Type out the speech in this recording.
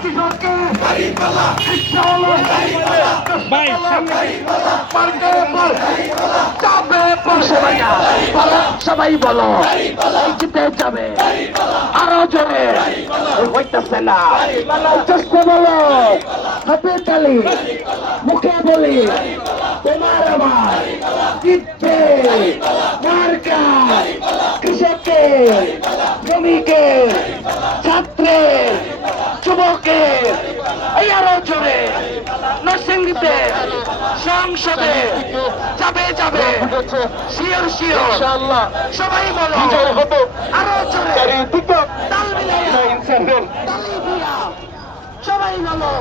কৃষককে রিকশাওয়ালা ভাই সামনে সবাই বলো জিতে যাবে আরো জোরে হইতেছে না চেষ্টা বলো হাতে তালি মুখে বলি তোমার আমার জিতবে মার্কা কৃষকের শ্রমিকের ছাত্রের যুবকের এই আরো জোরে নরসিংদীতে সংসদে যাবে যাবে শিওর শিওর সবাই বলো আরো জোরে তাল মিলাইয়া তালি দিয়া সবাই বলো